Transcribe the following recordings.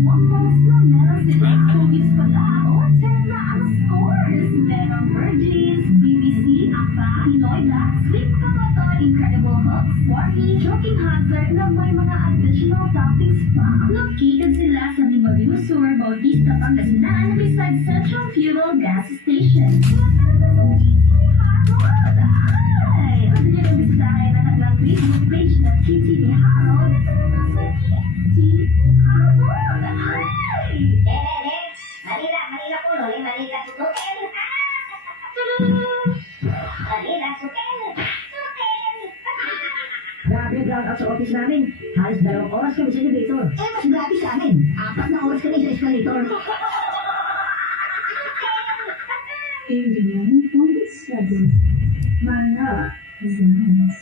Waffles na meron silang cookies pala. O, check na ang scores. Merong Virgins, BBC, Apa, Pinoy Dax, Sweet Potato, Incredible Hulk, Swarmy, Joking Hazard na may mga additional toppings pa. Located sila sa Limaview Sur, Bautista, Pangasinan, beside Central Fuel Gas Station. Ay! Pwede nyo nang bisitahin ang kanilang Facebook page na TTV Harold. TTV Harold! Ay! Manila puno, Manila sukel. Manila sukel. Grabe ang ground out sa office namin. Halos 2 oras kami sa elevator. Mas grabe sa amin. 4 na oras kami sa escalator. Alien 27. Mana Zans.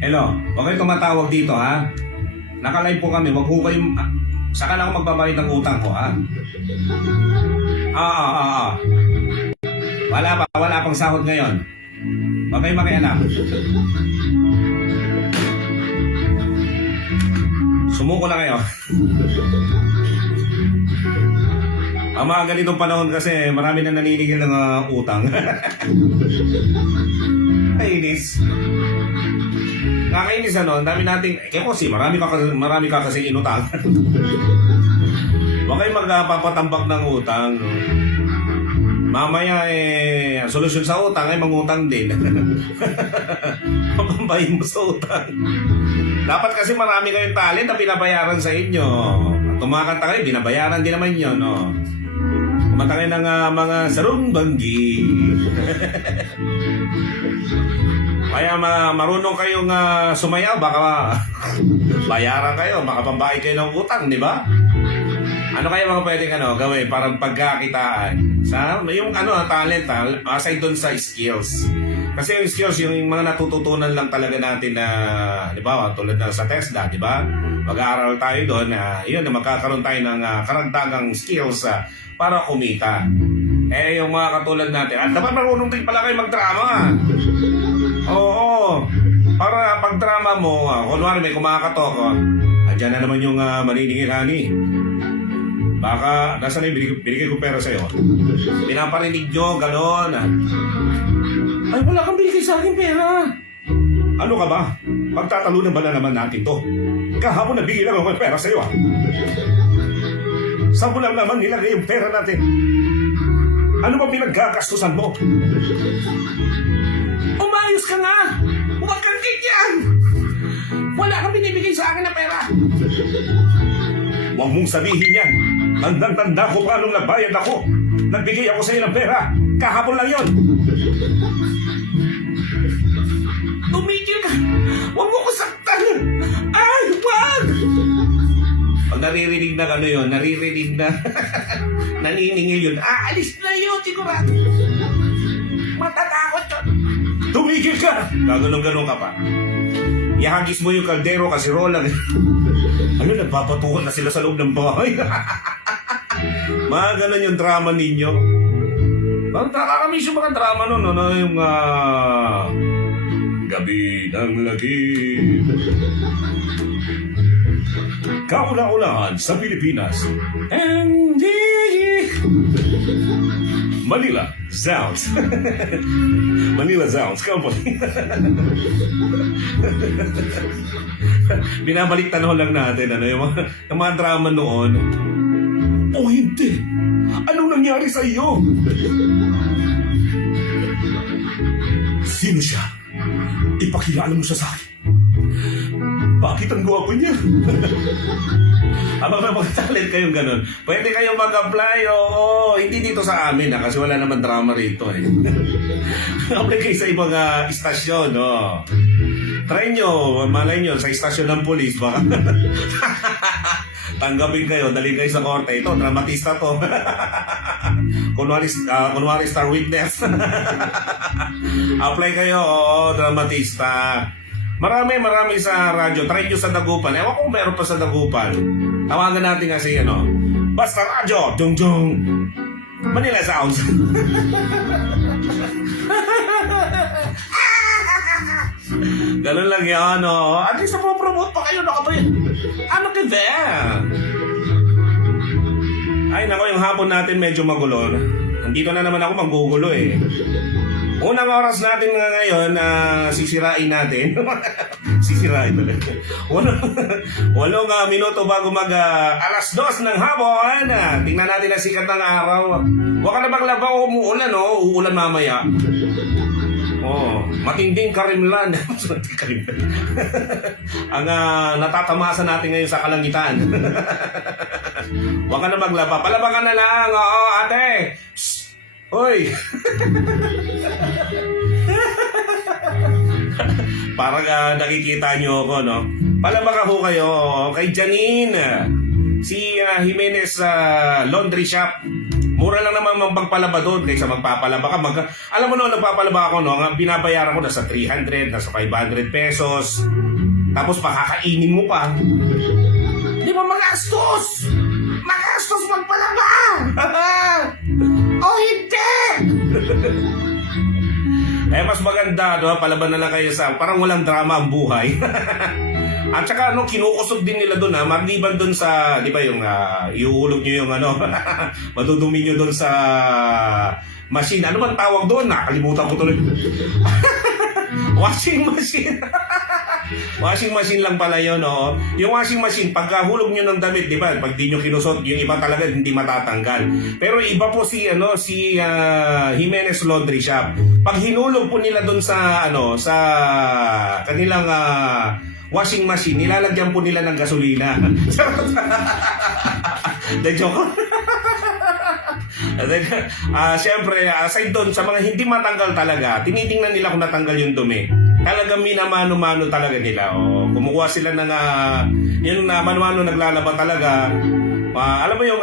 Hello. Huwag kayong tumatawag dito, ha? Naka-live po kami. Huwag po kayong... Saka lang ako magbabayad ng utang ko, ha? Wala pang sahod ngayon. Huwag kayong makialam. Sumuko na kayo. Ang mga ganitong panahon kasi marami na naninigil ng utang. Kainis. Nakakainis ano, ang dami nating, kasi marami ka kasi inutang. Huwag kayong magpapatambak ng utang. No? Mamaya ang solusyon sa utang ay mangutang din. Pambayin mo sa utang. Dapat kasi marami kayong talent na pinabayaran sa inyo. Tumakanta kayo, binabayaran din naman yun. No? Kumanta kayo ng mga sarong banggi. Kaya marunong kayong sumayaw, baka bayaran kayo, makapambayad kayo ng utang, di ba? Ano kaya mga pwedeng gawin para pagkakitaan? Sa yung talent, aside doon sa skills. Kasi yung skills, yung mga natututunan lang talaga natin na, di ba, tulad na sa TESDA, di ba? Mag-aaral tayo doon na, yun, na magkakaroon tayo ng karagdagang skills para kumita. Yung mga katulad natin, at dapat marunong din pala kayo magdrama. Oo. Para pag drama mo, kunwari may kumakatok, andyan na naman yung maniningil honey. Baka, nasa na yung binigay ko pera sa'yo? Pinaparinig nyo, gano'n. Ay, wala kang binigay sa akin pera. Ano ka ba? Pagtatalunan ba na naman natin to? Kahapon nabigay lang ako ng pera sa'yo, Saan mo lang naman nilagay yung pera natin? Ano ba pinagkakastusan mo? Umayos ka nga! Huwag kang ganyan! Wala kang binibigay sa akin na pera! Huwag mong sabihin yan! Tandang-tanda ko pa nung nagbayad ako! Nagbigay ako sa iyo ng pera! Kahapon lang yon! Tumigil ka! Huwag mo ko saktan! Ay! Huwag! Pag naririnig na naririnig na naniningil yun, aalis na yun, sigurado! Matatakot yun! Tumigil ka! Gaganon-ganon ka pa. Ihagis mo yung kaldero kasi rolang. Ano, nagpapatukot na sila sa loob ng bahay. Mga ganon yung drama ninyo. Parang nakakamiss yung mga drama nun, yung gabi ng lagim. Kauna-unahan sa Pilipinas. Manila Sounds. Manila Sounds Company. Binabalik tanong lang natin yung mga drama noon. O hindi. Anong nangyari sa iyo? Sino siya? Ipakilala mo siya sa akin. Bakit ang gwapo niya? Abang mga talent kayong ganun. Pwede kayong mag-apply, oo. Hindi dito sa amin, kasi wala naman drama rito. Apply kayo sa ibang istasyon, Try nyo, malay nyo, sa istasyon ng polis, baka. Tanggapin kayo, dali kayo sa korte. Ito, dramatista to. Kunwari star witness. Apply kayo, dramatista. Marami sa radyo. Try nyo sa Dagupan. Ewan ko meron pa sa Dagupan. Tawagan natin kasi Basta Radyo. Jung. Manila Sounds. Ganun lang yan, no? At least napopromote pa kayo, nakapay. Ano ka there? Ay, nako, yung hapon natin medyo magulo. Nandito na naman ako manggugulo eh. Unang oras natin nga ngayon, sisirain natin. Sisirain talaga. Walong minuto bago alas 2 ng hapon. Tingnan natin ang sikat ng araw. Huwag ka na maglaba o umuulan, no? Uulan mamaya. Oh, matinding karimlan. Matinding karimlan. Ang natatamasa natin ngayon sa kalangitan. Huwag ka na maglaba. Palaba ka na lang. Oo, ate. Psst. Hoy. Parang nakikita nyo ako, no? Palaba ka ho kayo kay Janine. Si Jimenez Laundry Shop. Mura lang naman magpalaba doon kaysa magpapalaba ka. Alam mo no, nagpapalaba ako, no? Binabayaran ko nasa 300, nasa 500 pesos. Tapos pakakainin mo pa. Di ba magastos? Magastos magpalaba! Oh, hindi! Mas maganda, no? Palaban na lang kayo sa parang walang drama ang buhay. At saka kinukusog din nila doon maliban doon sa, di ba yung iuulog nyo yung madudumi nyo doon sa machine. Ano bang tawag doon? Nakalimutan ko tuloy. Washing machine. Washing machine lang pala yun, no? Yung washing machine, pagkahulog nyo ng damit, di ba? Pag di nyo kinusot, yung iba talaga hindi matatanggal. Pero iba po si Jimenez Laundry Shop. Pag hinulog po nila doon sa, sa kanilang washing machine, nilalagyan po nila ng gasolina. The joke. Siyempre, aside doon, sa mga hindi matanggal talaga, tinitingnan nila kung natanggal yung dumi. Talagang minamano-mano talaga nila. Kumukuha sila ng yung mano-mano naglalaba talaga. Alam mo yung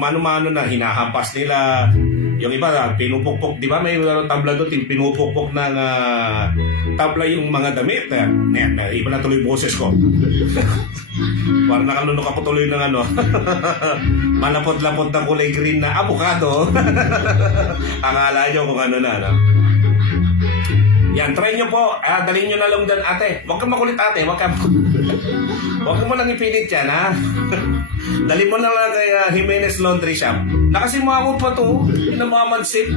mano-mano na hinahampas nila. Yung iba, pinupukpok, di ba? May tabla doon, pinupukpok ng tabla yung mga damit. Iba na tuloy boses ko. Parang nakalunok ako tuloy ng malapot-lapot na kulay green na avocado. Akala nyo kung ano na, no? Yan, try nyo po. Dalhin nyo na lang doon, ate. Huwag kang makulit, ate. Huwag mo lang ipilit yan, ha? Dali mo na lang kay Jimenez Laundry Shop. Nakasimangot pa to. Pinamamansit.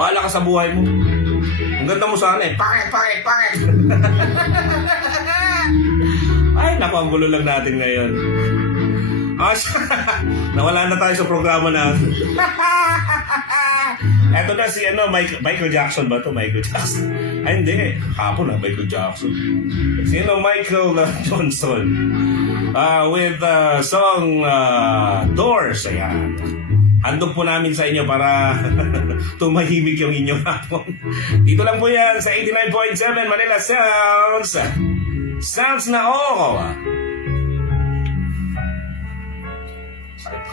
Bahala ka sa buhay mo. Ang ganda mo sana eh. Pakit! Ay, naku, ang gulo lang natin ngayon. Nawala na tayo sa programa na. Eto na si Michael Jackson ba to? Michael Jackson. Ay, hindi. Hapon na, Michael Jackson. Sino Michael Johnson? With the song Doors. Ayan. Handog po namin sa inyo para tumahimik yung inyong hapon. Dito lang po yan sa 89.7 Manila Sounds. Sounds na all. Sakit.